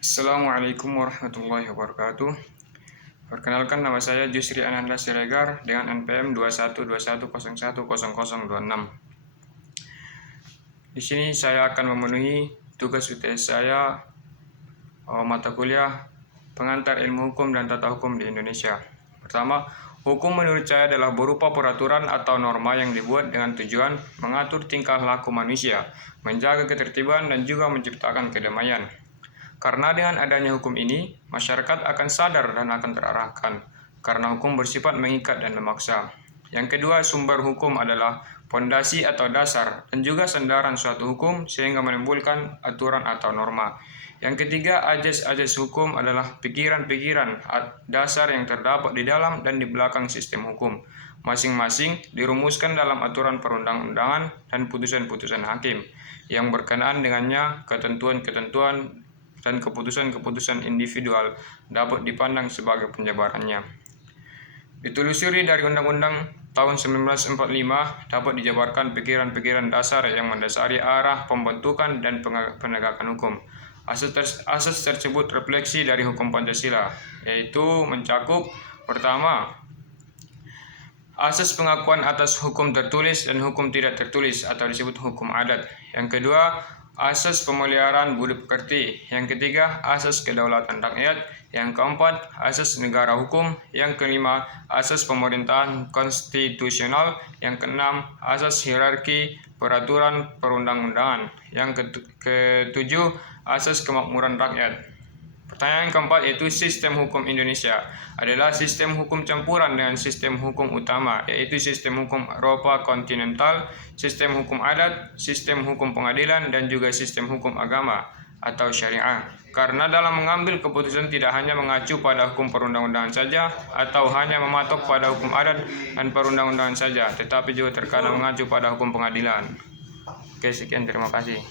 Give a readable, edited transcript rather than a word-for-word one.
Assalamualaikum warahmatullahi wabarakatuh. Perkenalkan, nama saya Jusri Ananda Siregar dengan NPM 2121010026. Di sini saya akan memenuhi tugas UTS saya mata kuliah pengantar ilmu hukum dan tata hukum di Indonesia. Pertama, hukum menurut saya adalah berupa peraturan atau norma yang dibuat dengan tujuan mengatur tingkah laku manusia, menjaga ketertiban dan juga menciptakan kedamaian. Karena dengan adanya hukum ini, masyarakat akan sadar dan akan terarahkan, karena hukum bersifat mengikat dan memaksa. Yang kedua, sumber hukum adalah pondasi atau dasar, dan juga sandaran suatu hukum sehingga menimbulkan aturan atau norma. Yang ketiga, ajas-ajas hukum adalah pikiran-pikiran dasar yang terdapat di dalam dan di belakang sistem hukum. Masing-masing dirumuskan dalam aturan perundang-undangan dan putusan-putusan hakim, yang berkenaan dengannya ketentuan-ketentuan dan keputusan-keputusan individual dapat dipandang sebagai penjabarannya. Ditelusuri dari Undang-Undang tahun 1945 dapat dijabarkan pikiran-pikiran dasar yang mendasari arah pembentukan dan penegakan hukum. Asas tersebut refleksi dari hukum Pancasila, yaitu mencakup: pertama, asas pengakuan atas hukum tertulis dan hukum tidak tertulis atau disebut hukum adat. Yang kedua, asas pemeliharaan budi pekerti. Yang ketiga, asas kedaulatan rakyat. Yang keempat, asas negara hukum. Yang kelima, asas pemerintahan konstitusional. Yang keenam, asas hierarki peraturan perundang-undangan. Yang ketujuh, asas kemakmuran rakyat. Pertanyaan keempat yaitu sistem hukum Indonesia adalah sistem hukum campuran dengan sistem hukum utama, yaitu sistem hukum Eropa kontinental, sistem hukum adat, sistem hukum pengadilan, dan juga sistem hukum agama atau syariah. Karena dalam mengambil keputusan tidak hanya mengacu pada hukum perundang-undangan saja atau hanya mematok pada hukum adat dan perundang-undangan saja, tetapi juga terkadang mengacu pada hukum pengadilan. Oke, sekian, terima kasih.